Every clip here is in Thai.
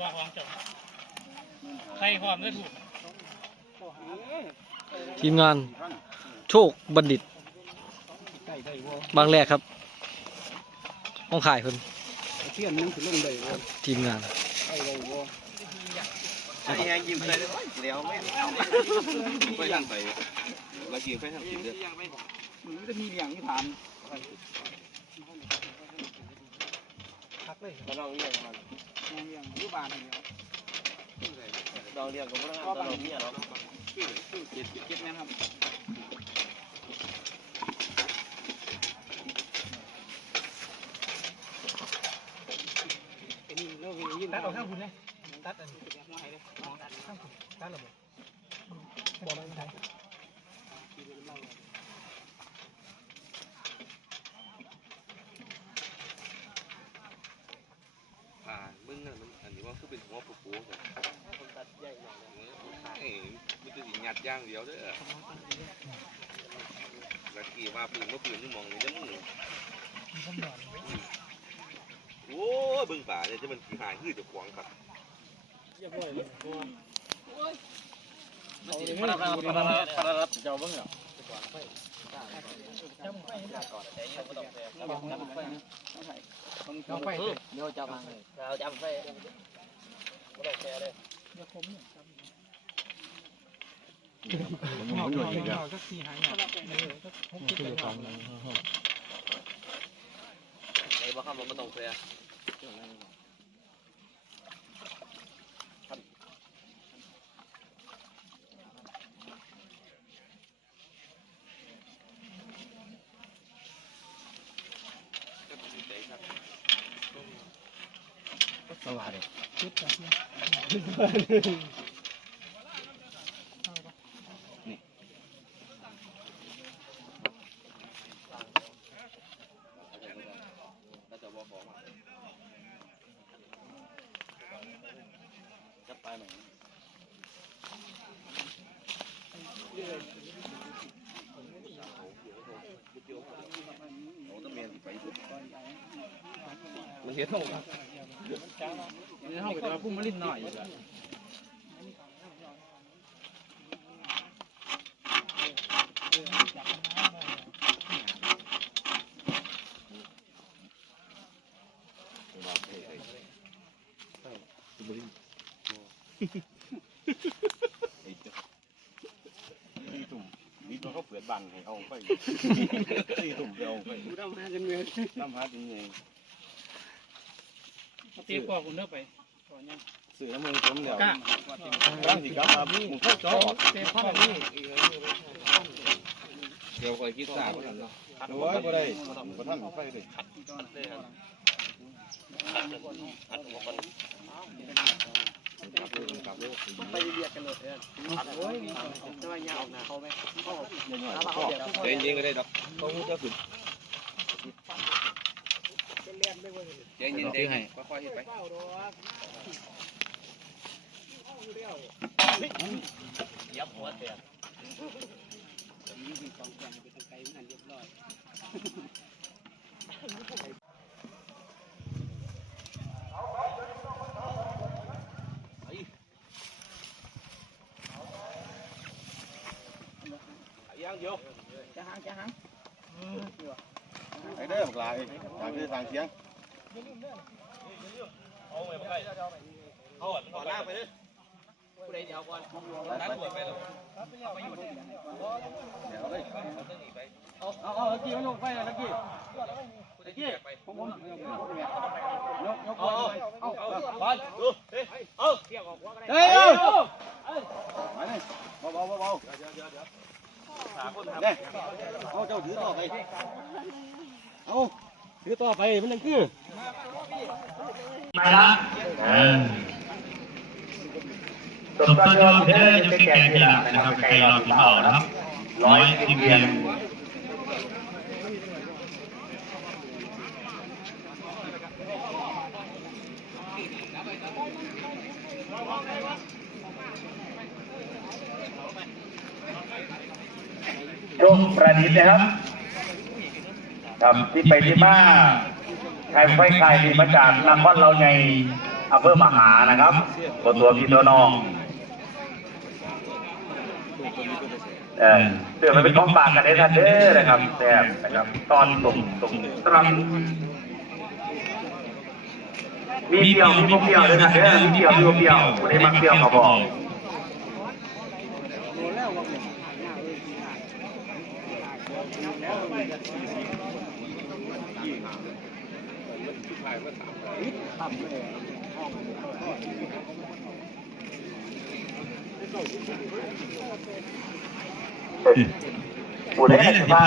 ว่าของเจ้าใครความเนื้ถูกทีมงานโชคบัณฑิต บางแรกครับต้องขายเพิ่นทียนนั่งขึ้นลงเลยว่าทีมงานไอ้เราว่าไอ้แหงยิ้มใส่เดี๋ยวไม่เอาไปย่างไปแล้วกินไปทำกินเด้อมันจะมีเลี้ยงที่ฐานพักเลยเราเรียกมัน เลี้ยงรูบานเดียวเราเรียกกับพนักงานเราเนี่ยเนาะเจ็ดเจ็ดแม่ครับตัดออกข้างคุณเลยตัดอันตัดระบบบอกมันไทย ผ่ามึงน่ะมันอันนี้ว่าคือเป็น หัวปูปูกันตัดใหญ่หน่อยเอ้ยมันจะสิงัดย่างเดียวเด้อแล้วกี่ว่าปืนเมื่อปืนนี่มองนี่จะมึงโอ้บิ่งป่าเนี่ยจะมันขี่หายหื้อจะขวางครับปลาปลาปลาปลาปลาเจ้าบ้างเหรอน้องไฟเดี๋ยวจับมันเราจับไฟ ไม่ต้องแชร์เลยหอมหน่อยหน่อยสักสี่หางเนี่ยไอ้บ้าข้ามมันต้องแฟร์สวัสดี มันเห็นเท่าเนี่ยเขาไปพุ่งมาลิ้นหน่อยอะตีตุ่มนี่ตัวเขาเปิดบังให้เอาไปตีตุ่มเอาไปดูดำหาจนเมื่อยน้ำพัดยังไงตีปอกคุณเด้อไปก่อนยังสื่อน้ำมันผมเดี๋ยวกล้าร่างสีกับมาพี่มึงเข้าจอเต็มข้อนี้เดี๋ยวคอยคิดตาเพื่อนเนาะโอ้ยบ่ได้บ่ทันไฟเลยขัดเลยครับขัดขัดหัวกันขับเลยขับเลยไปเบียดกันเลยโอ้ยจะว่ายาวนะเขาไหมเขาเดินยิงก็ได้ดอกเขาจะขึ้น เดินยิงเดินค่อยๆไปยับหัวแตกยังเดียวจะหางจะหางไอ้เด้อบักลายทางคือทางเสียง เอาไปไปเอาเอาลากไปเลยผู้ใดเดี๋ยวก่อนตัดหัวไปเลยเอาเอาเอากี้มันลงไปเลยกี้กี้ผมผมยกยกเอาเอาเอาบอลดูเฮ้ยเอาเที่ยวออกหัวกันเฮ้ยเอามาเลยเบาเบาเบาเนี่ยเอาเจ้าถือต่อไปเอา ถือต่อไปมันนั่นคือไปละเออสมตยอมเธออยู่ใกล้ๆที่หลังนะครับใกล้ๆรอบที่เอานะครับร้อยสิบเพียงช่วงประดิษฐ์นะครับ ครับที่ไปที่มาไทยไฟไทยที่มาจากนครเราในอำเภอมหานะครับบนตัวพี่ตัวน้องเออเสือมันเป็นของฝากกันได้ท่านเด้อนะครับแซ่บนะครับ ตอนตุ่มตุ่มตรังมีเปรี้ยวมีเปรี้ยวเลยนะเด้อมีเปรี้ยวมีเปรี้ยวผู้ใดมักเปรี้ยวก็บอก ผู้ใดสิพา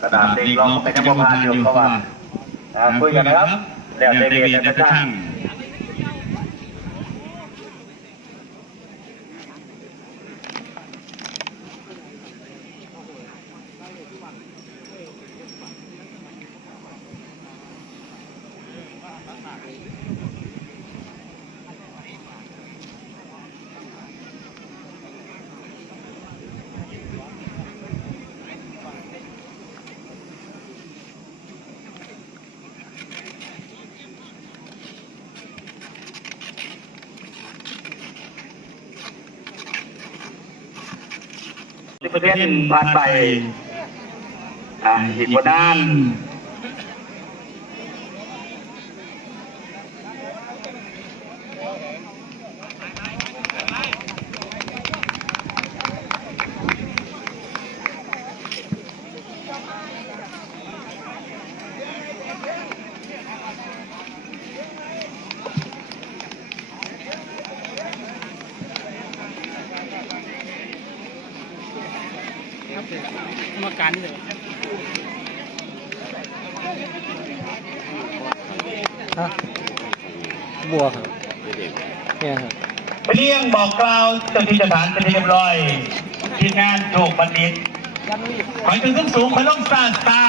กระดาษเด็กลองไปยังบ่ผ่านอยู่เพราะว่าอ่าคุยกันนะครับแล้วเดวิดแล้วก็ช่าง สิบเปอร์เซ็นต์ผ่านไป อ่าอีกคนด้าน กรรมการเลยฮะบัวครับเนี่ยครับเรียงบอกกล่าวเจ้าที่สถานเป็นที่เรียบร้อย ทีมงานโชคบัณฑิตขอยถึงขึ้นสูงขอยลงซ่าซ่า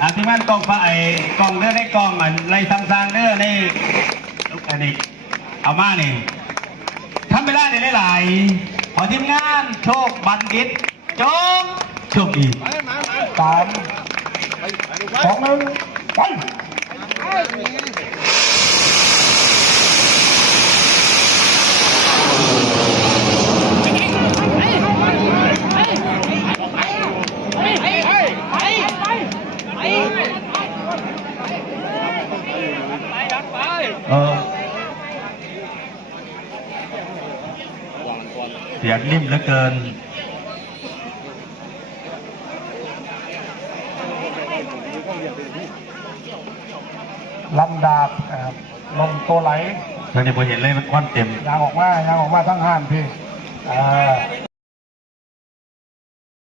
อะทีมงานกองไฟกองเด้อในกองอะไล่ซังซังๆเด้อในอันนี้เอามานี่ ทำไม่ได้ในหลายๆขอทีมงานโชคบัณฑิตจงโชคดีสามสองหนึ่งไป เออ เสียงนิ่มเหลือเกิน ลำดาบนะครับลมตัวไหลตอนนี้ผมเห็นเลยมันควันเต็ม ยางออกมายางออกมาทั้งห้านพี่อ่า